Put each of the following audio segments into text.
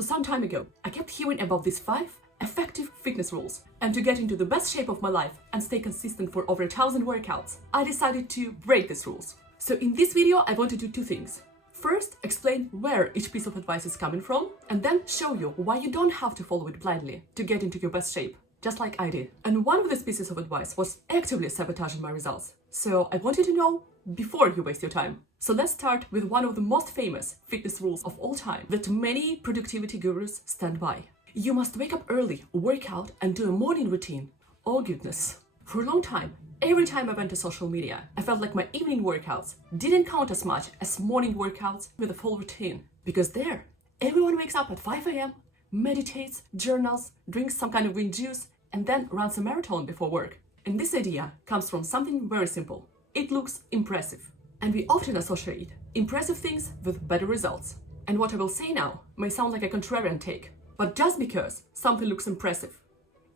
So some time ago, I kept hearing about these 5 effective fitness rules. And to get into the best shape of my life and stay consistent for over 1,000 workouts, I decided to break these rules. So in this video, I want to do 2 things. First, explain where each piece of advice is coming from, and then show you why you don't have to follow it blindly to get into your best shape, just like I did. And one of these pieces of advice was actively sabotaging my results. So I want you to know before you waste your time. So let's start with one of the most famous fitness rules of all time that many productivity gurus stand by. You must wake up early, work out, and do a morning routine. Oh goodness. For a long time, every time I went to social media, I felt like my evening workouts didn't count as much as morning workouts with a full routine. Because there, everyone wakes up at 5 a.m., meditates, journals, drinks some kind of green juice, and then runs a marathon before work. And this idea comes from something very simple. It looks impressive. And we often associate impressive things with better results. And what I will say now may sound like a contrarian take, but just because something looks impressive,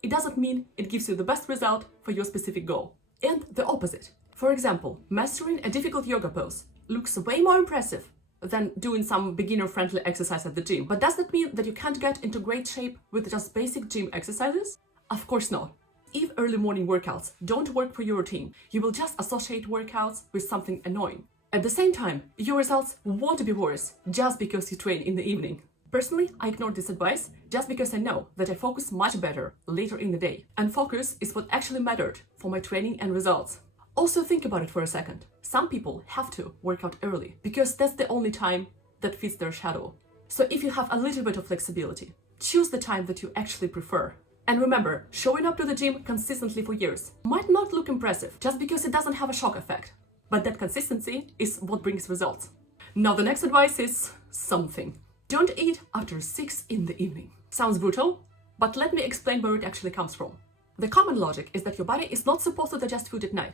it doesn't mean it gives you the best result for your specific goal. And the opposite. For example, mastering a difficult yoga pose looks way more impressive than doing some beginner-friendly exercise at the gym. But does that mean that you can't get into great shape with just basic gym exercises? Of course not. If early morning workouts don't work for your routine, you will just associate workouts with something annoying. At the same time, your results won't be worse just because you train in the evening. Personally, I ignored this advice just because I know that I focus much better later in the day. And focus is what actually mattered for my training and results. Also think about it for a second. Some people have to work out early because that's the only time that fits their schedule. So if you have a little bit of flexibility, choose the time that you actually prefer. And remember, showing up to the gym consistently for years might not look impressive just because it doesn't have a shock effect. But that consistency is what brings results. Now the next advice is something. Don't eat after 6 in the evening. Sounds brutal, but let me explain where it actually comes from. The common logic is that your body is not supposed to digest food at night.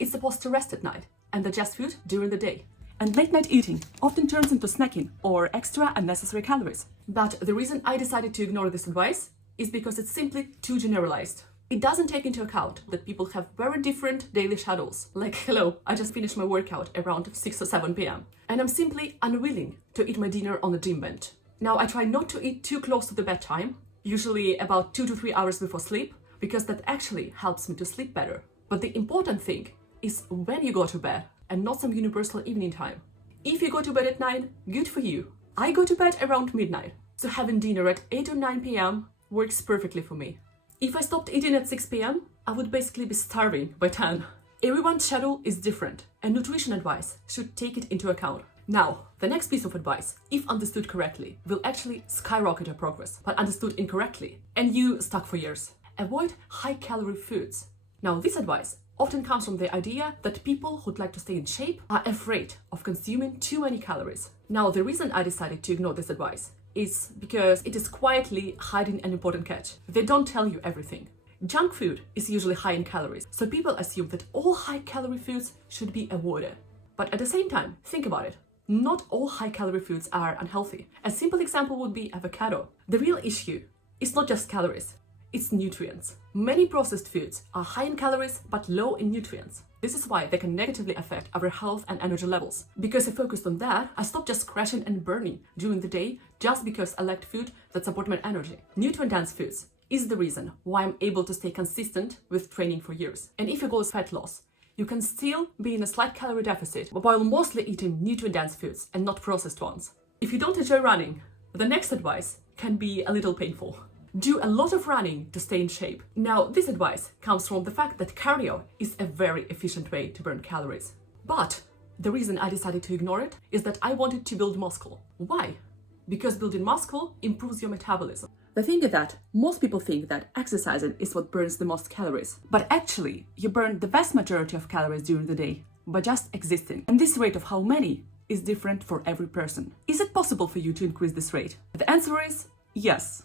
It's supposed to rest at night and digest food during the day. And late night eating often turns into snacking or extra unnecessary calories. But the reason I decided to ignore this advice is because it's simply too generalized. It doesn't take into account that people have very different daily schedules. Like, hello, I just finished my workout around 6 or 7 p.m. and I'm simply unwilling to eat my dinner on the gym bench. Now, I try not to eat too close to the bedtime, usually about 2 to 3 hours before sleep, because that actually helps me to sleep better. But the important thing is when you go to bed and not some universal evening time. If you go to bed at 9, good for you. I go to bed around midnight, so having dinner at 8 or 9 p.m. works perfectly for me. If I stopped eating at 6 p.m., I would basically be starving by 10. Everyone's schedule is different, and nutrition advice should take it into account. Now, the next piece of advice, if understood correctly, will actually skyrocket your progress, but understood incorrectly, and you stuck for years. Avoid high-calorie foods. Now, this advice often comes from the idea that people who'd like to stay in shape are afraid of consuming too many calories. Now, the reason I decided to ignore this advice is because it is quietly hiding an important catch. They don't tell you everything. Junk food is usually high in calories, so people assume that all high-calorie foods should be avoided. But at the same time, think about it. Not all high-calorie foods are unhealthy. A simple example would be avocado. The real issue is not just calories, it's nutrients. Many processed foods are high in calories but low in nutrients. This is why they can negatively affect our health and energy levels. Because I focused on that, I stopped just crashing and burning during the day just because I lacked food that support my energy. Nutrient-dense foods is the reason why I'm able to stay consistent with training for years. And if your goal is fat loss, you can still be in a slight calorie deficit while mostly eating nutrient-dense foods and not processed ones. If you don't enjoy running, the next advice can be a little painful. Do a lot of running to stay in shape. Now, this advice comes from the fact that cardio is a very efficient way to burn calories. But the reason I decided to ignore it is that I wanted to build muscle. Why? Because building muscle improves your metabolism. The thing is that most people think that exercising is what burns the most calories. But actually, you burn the vast majority of calories during the day by just existing. And this rate of how many is different for every person. Is it possible for you to increase this rate? The answer is yes.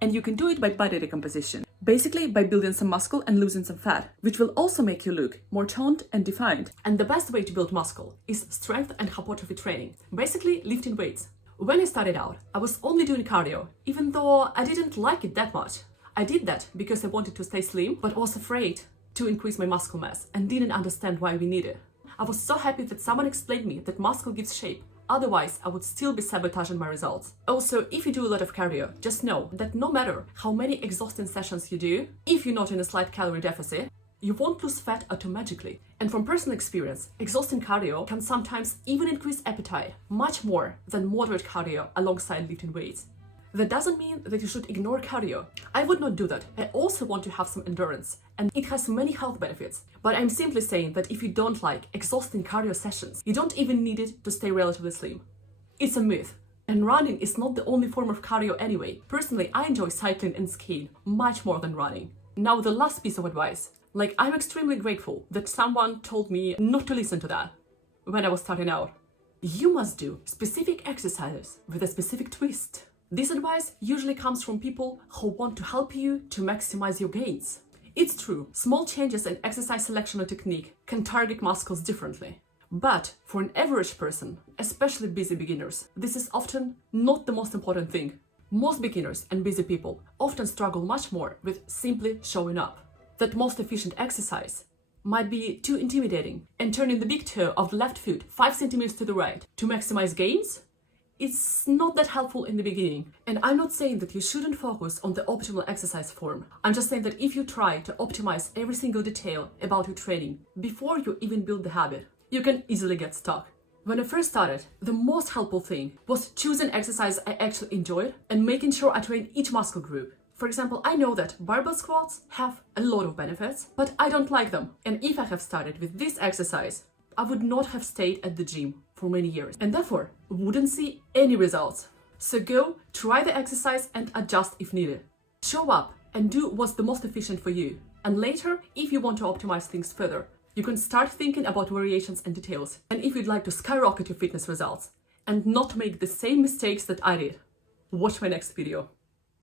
And you can do it by body recomposition. Basically by building some muscle and losing some fat, which will also make you look more toned and defined. And the best way to build muscle is strength and hypertrophy training. Basically lifting weights. When I started out, I was only doing cardio, even though I didn't like it that much. I did that because I wanted to stay slim, but was afraid to increase my muscle mass and didn't understand why we need it. I was so happy that someone explained me that muscle gives shape, Otherwise, I would still be sabotaging my results. Also, if you do a lot of cardio, just know that no matter how many exhausting sessions you do, if you're not in a slight calorie deficit, you won't lose fat automatically. And from personal experience, exhausting cardio can sometimes even increase appetite much more than moderate cardio alongside lifting weights. That doesn't mean that you should ignore cardio. I would not do that. I also want to have some endurance, and it has many health benefits. But I'm simply saying that if you don't like exhausting cardio sessions, you don't even need it to stay relatively slim. It's a myth. And running is not the only form of cardio anyway. Personally, I enjoy cycling and skiing much more than running. Now, the last piece of advice. I'm extremely grateful that someone told me not to listen to that when I was starting out. You must do specific exercises with a specific twist. This advice usually comes from people who want to help you to maximize your gains. It's true, small changes in exercise selection or technique can target muscles differently. But for an average person, especially busy beginners, this is often not the most important thing. Most beginners and busy people often struggle much more with simply showing up. That most efficient exercise might be too intimidating, and turning the big toe of the left foot 5 centimeters to the right to maximize gains, it's not that helpful in the beginning. And I'm not saying that you shouldn't focus on the optimal exercise form. I'm just saying that if you try to optimize every single detail about your training before you even build the habit, you can easily get stuck. When I first started, the most helpful thing was choosing exercise I actually enjoyed and making sure I train each muscle group. For example, I know that barbell squats have a lot of benefits, but I don't like them. And if I have started with this exercise, I would not have stayed at the gym for many years and therefore wouldn't see any results. So go, try the exercise and adjust if needed. Show up and do what's the most efficient for you. And later, if you want to optimize things further, you can start thinking about variations and details. And if you'd like to skyrocket your fitness results and not make the same mistakes that I did, watch my next video.